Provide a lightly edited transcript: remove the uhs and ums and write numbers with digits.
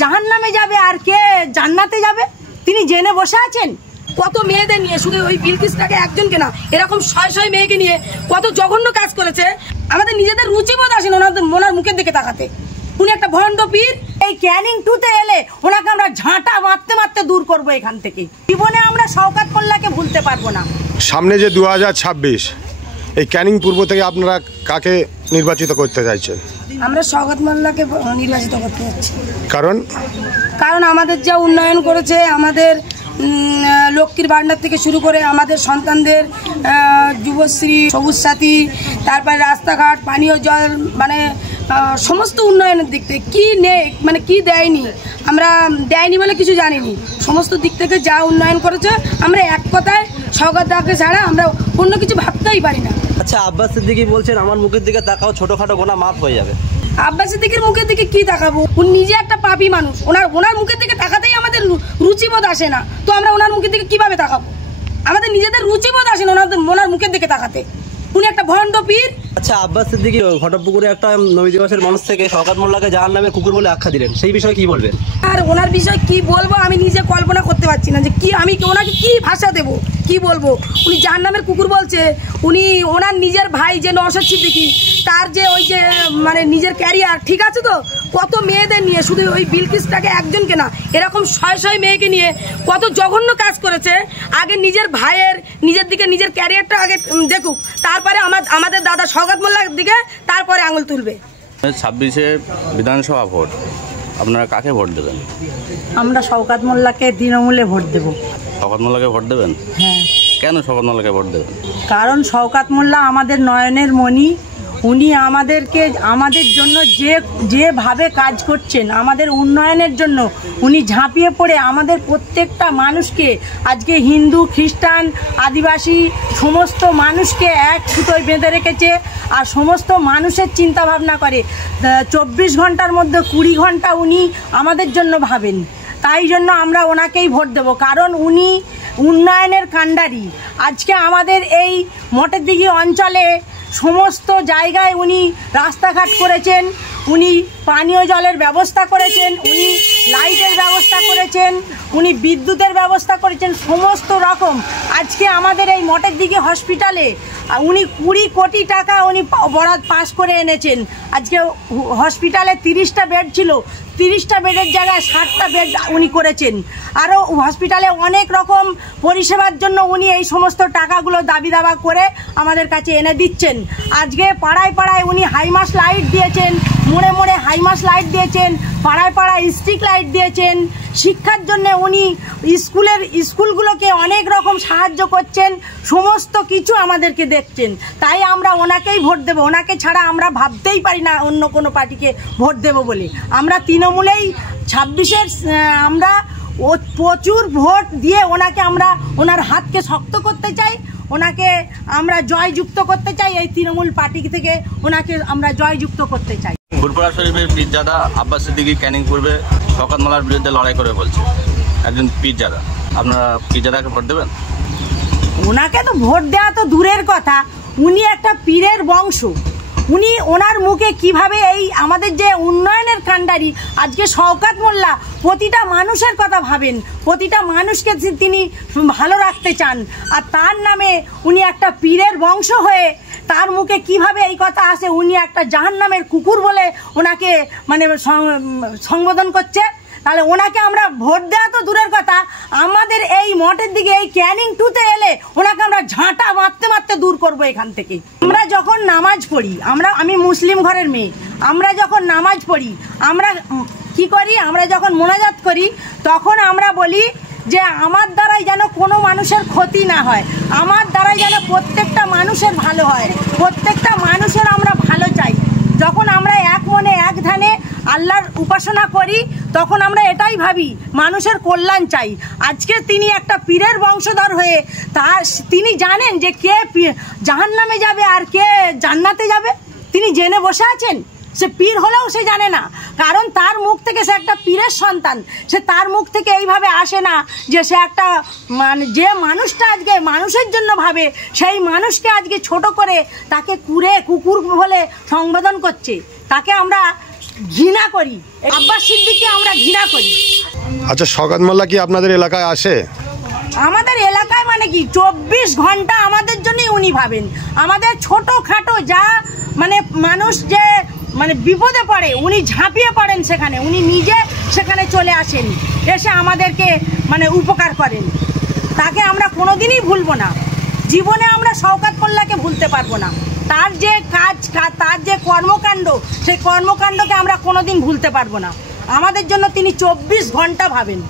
জাহান্নামে যাবে আর কে জান্নাতে যাবে তিনি জেনে বসে আছেন। কত মেয়েদের নিয়ে, শুধু ওই বিলকিসটাকে একজনকে না, এরকম শয় শয় মেয়েকে নিয়ে কত জঘন্য কাজ করেছে। আমাদের নিজেদের রুচিবোধ আসেন ওনার মুখের দিকে তাকাতে। উনি একটা ভণ্ড পীর। এই ক্যানিং 2-তে এলে ওনাকে আমরা ঝাঁটা মারতে মারতে দূর করবো এখান থেকে। জীবনে আমরা শওকত মোল্লাকে ভুলতে পারবো না। সামনে যে 2026 এই ক্যানিং পূর্ব থেকে আপনারা কাকে নির্বাচিত করতে চাইছেন? আমরা শওকত মোল্লাকে নির্বাচিত করতে যাচ্ছি। কারণ আমাদের যা উন্নয়ন করেছে, আমাদের লক্ষ্মীর ভান্ডার থেকে শুরু করে আমাদের সন্তানদের যুবশ্রী, সবুজ সাথী, তারপরে রাস্তাঘাট, পানীয় জল, মানে সমস্ত উন্নয়নের দিক থেকে কি নেই, মানে কি দেয়নি, আমরা দেয়নি বলে কিছু জানিনি। সমস্ত দিক থেকে যা উন্নয়ন করেছে, আমরা এক কথায় শওকত দাকে ছাড়া আমরা অন্য কিছু ভাবতেই পারি না। আচ্ছা, আব্বাস সিদ্দিকী বলছেন আমার মুখের দিকে তাকাও, ছোটখাটো গোনা মাফ হয়ে যাবে। আব্বাস সিদ্দিকীর মুখের দিকে কি তাকাবো? উনি নিজে একটা পাপী মানুষ। ওনার মুখের দিকে তাকাতেই আমাদের রুচিবোধ আসে না, তো আমরা ওনার মুখের দিকে কিভাবে তাকাবো? আমাদের নিজেদের রুচিবোধ আসে না ওনার মুখের দিকে তাকাতে। উনি একটা ভণ্ড পীর। আচ্ছা, আব্বাস সিদ্দিকী ঘটকপুকুরে একটা নবী দিবসের মানুষ থেকে শওকত মোল্লাকে জাহান্নামের কুকুর বলে আখ্যা দিলেন, সেই বিষয়ে কি বলবেন? আর ওনার বিষয়ে কি বলবো আমি নিজে কল্পনা করতে পারছি না যে কি আমি ওনাকে কি ভাষা দেব, কি বলবো। উনি জাহান্নামের কুকুর বলছে। উনি ওনার নিজের ভাই যে নওশাদ সিদ্দিকী, তার যে ওই যে মানে নিজের ক্যারিয়ার, ঠিক আছে তো, কত মেয়েদের নিয়ে, শুধু ওই বিলকিসটাকে একজনকে না, এরকম শয় শয় মেয়েকে নিয়ে কত জঘন্য কাজ করেছে। আগে নিজের ভাইয়ের, নিজের দিকে নিজের ক্যারিয়ারটা আগে দেখুক, তারপরে আমাদের দাদা শওকত মোল্লার দিকে তারপরে আঙুল তুলবে। 26-এ বিধানসভা ভোট, আপনারা কাকে ভোট দেবেন? আমরা শওকত মোল্লাকে তৃণমূলে ভোট দেব। শওকত মোল্লাকে ভোট দেবেন? হ্যাঁ। কেন শওকত মোল্লাকে ভোট দেবেন? কারণ শওকত মোল্লা আমাদের নয়নের মণি। উনি আমাদের জন্য যেভাবে কাজ করছেন, আমাদের উন্নয়নের জন্য উনি ঝাঁপিয়ে পড়ে আমাদের প্রত্যেকটা মানুষকে, আজকে হিন্দু, খ্রিস্টান, আদিবাসী সমস্ত মানুষকে এক সুতোয় বেঁধে রেখেছে। আর সমস্ত মানুষের চিন্তা ভাবনা করে। 24 ঘন্টার মধ্যে 20 ঘন্টা উনি আমাদের জন্য ভাবেন। তাই জন্য আমরা ওনাকেই ভোট দেব, কারণ উনি উন্নয়নের কাণ্ডারি। আজকে আমাদের এই মঠেরদিঘি অঞ্চলে সমস্ত জায়গায় উনি রাস্তাঘাট করেছেন, উনি পানীয় জলের ব্যবস্থা করেছেন, উনি লাইটের ব্যবস্থা করেছেন, উনি বিদ্যুতের ব্যবস্থা করেছেন, সমস্ত রকম। আজকে আমাদের এই মঠেরদিঘি হসপিটালে উনি 20 কোটি টাকা উনি বরাদ পাস করে এনেছেন। আজকে হসপিটালে 30টা বেড ছিল, 30টা বেডের জায়গায় 60টা বেড উনি করেছেন। আরও হসপিটালে অনেক রকম পরিষেবার জন্য উনি এই সমস্ত টাকাগুলো দাবি দাবা করে আমাদের কাছে এনে দিচ্ছেন। আজকে পাড়ায় পাড়ায় উনি হাইমাস লাইট দিয়েছেন, মোড়ে মোড়ে হাইমাস লাইট দিয়েছেন, পাড়ায় পাড়ায় স্ট্রিট লাইট দিয়েছেন। শিক্ষার জন্য উনি স্কুলগুলোকে অনেক রকম সাহায্য করছেন, সমস্ত কিছু আমাদেরকে দেখছেন। তাই আমরা ওনাকেই ভোট দেব। ওনাকে ছাড়া আমরা ভাবতেই পারি না অন্য কোনো পার্টিকে ভোট দেব বলে। আমরা তৃণমূলেই 26-এর আমরা প্রচুর ভোট দিয়ে ওনাকে আমরা ওনার হাতকে শক্ত করতে চাই, ওনাকে আমরা জয়যুক্ত করতে চাই। এই তৃণমূল পার্টি থেকে ওনাকে আমরা জয়যুক্ত করতে চাই। ফুরফুরা শরীফের পীরজাদা আব্বাস সিদ্দিকী ক্যানিং পূর্বে শওকত মোল্লার বিরুদ্ধে লড়াই করে বলছে, একজন পীরজাদা, আপনারা পীরজাদাকে ভোট দেবেন? ওনাকে তো ভোট দেওয়া তো দূরের কথা, উনি একটা পীরের বংশ। ওনার মুখে কিভাবে এই আমাদের যে উন্নয়নের কাণ্ডারি, আজকে শওকত মোল্লা প্রতিটা মানুষের কথা ভাবেন, প্রতিটা মানুষকে তিনি ভালো রাখতে চান। আর তার নামে উনি একটা পীরের বংশ হয়ে তার মুখে কিভাবে এই কথা আসে, উনি একটা জাহান্নামের কুকুর বলে ওনাকে মানে সম্বোধন করছে। তাহলে ওনাকে আমরা ভোট দেওয়া তো দূরের কথা, আমাদের এই মঠের দিকে এই ক্যানিং 2-তে এলে ওনাকে আমরা ঝাঁটা মারতে মারতে দূর করবো এখান থেকে। আমরা যখন নামাজ পড়ি, আমি মুসলিম ঘরের মেয়ে, আমরা যখন নামাজ পড়ি আমরা কি করি, আমরা যখন মোনাজাত করি তখন আমরা বলি যে আমার দ্বারাই যেন কোনো মানুষের ক্ষতি না হয়, আমার দ্বারাই যেন প্রত্যেকটা মানুষের ভালো হয়, প্রত্যেকটা মানুষের আমরা ভালো চাই। যখন আমরা এক মনে এক ধ্যানে আল্লাহর উপাসনা করি তখন আমরা এটাই ভাবি মানুষের কল্যাণ চাই। আজকে তিনি একটা পীরের বংশধর হয়ে তিনি জানেন যে কে জাহান্নামে যাবে আর কে জান্নাতে যাবে, তিনি জেনে বসে আছেন। সে পীর হলেও সে জানে না, কারণ তার মুখ থেকে, সে একটা পীরের সন্তান, সে তার মুখ থেকে এইভাবে আসে না যে সে একটা মানে যে মানুষটা আজকে মানুষের জন্য ভাবে সেই মানুষকে আজকে ছোট করে তাকে কুকুর বলে সম্বোধন করছে। তাকে আমরা ঘৃণা করি, আব্বাস সিদ্দিককে আমরা ঘৃণা করি। আচ্ছা, শওকত মোল্লা কি আপনাদের এলাকায় আসে? আমাদের এলাকায় মানে কি 24 ঘন্টা আমাদের জন্যই উনি ভাবেন। আমাদের ছোটোখাটো যা মানে মানুষ যে মানে বিপদে পড়ে উনি ঝাঁপিয়ে পড়েন সেখানে, উনি নিজে সেখানে চলে আসেন, এসে আমাদেরকে মানে উপকার করেন। তাকে আমরা কোনোদিনই ভুলবো না, জীবনে আমরা শওকত মোল্লাকে ভুলতে পারবো না। তার যে কাজ, তার যে কর্মকাণ্ড, সেই কর্মকাণ্ডকে আমরা কোনোদিন ভুলতে পারবো না। আমাদের জন্য তিনি 24 ঘন্টা ভাবেন।